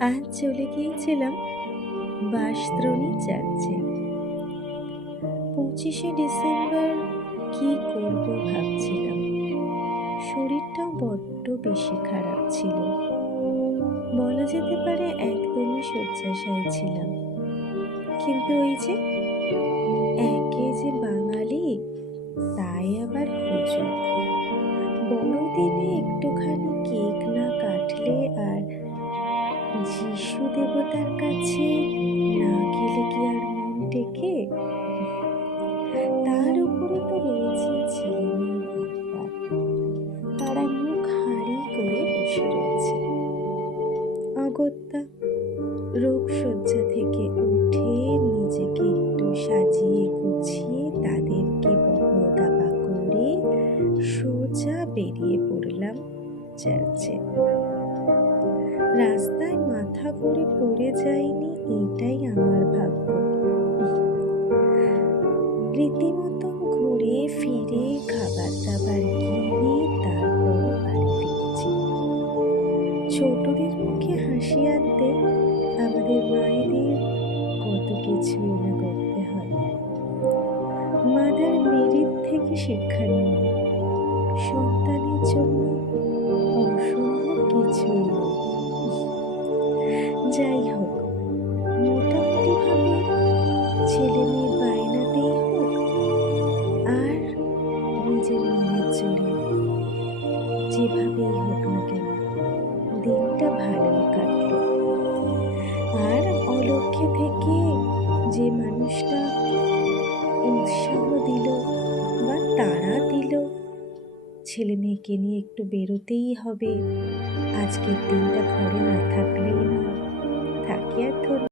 আজ চলে গিয়েছিলাম বাসদ্রোণী চার্চে। পঁচিশে ডিসেম্বর কি করব ভাবছিলাম। শরীরটাও বড্ড বেশি খারাপ ছিল। বলা যেতে পারে একদমই শয্যাশায়ী ছিলাম। কিন্তু ওই যে একে যে বাঙালি, তাই আবার হুজুর। বড়দিনে একটুখানি কেক না কাটলে আর যিশু দেবতার কাছে না গেলে কি আর মন টেকে তার উপরে তো রয়েছে ছেলে তারা মুখ হাঁড়ি করে বসে রয়েছে। অগত্যা রোগশয্যা থেকে উঠে নিজেকে একটু সাজিয়ে গুছিয়ে তাদেরকে বকল দাবা করে সোজা বেরিয়ে পড়লাম চার্চে। রাস্তায় মাথা ঘুরে পড়ে যায়নি, এটাই আমার ভাগ্য। রীতিমতো ঘুরে ফিরে খাবার দাবার কিনে তারপর বাড়ি ফিরছি। ছোটদের মুখে হাসি আনতে আমাদের মায়েদের কত কিছুই না করতে হয়। মাদার মেরির থেকে শিক্ষা নিয়ে সন্তানের জন্য অসম্ভব কিছুই মোটামুটিভাবে ছেলে মেয়ে বায়নাতেই হোক আর নিজের মনের জোরে যেভাবেই হোক না কেন দিনটা ভালোই কাটলো। আর অলক্ষ্যে থেকে যে মানুষটা উৎসাহ দিল বা তাড়া দিল, ছেলে মেয়েকে নিয়ে একটু বেরোতেই হবে। আজকের দিনটা ঘরে না থাকলেই না থাকি আর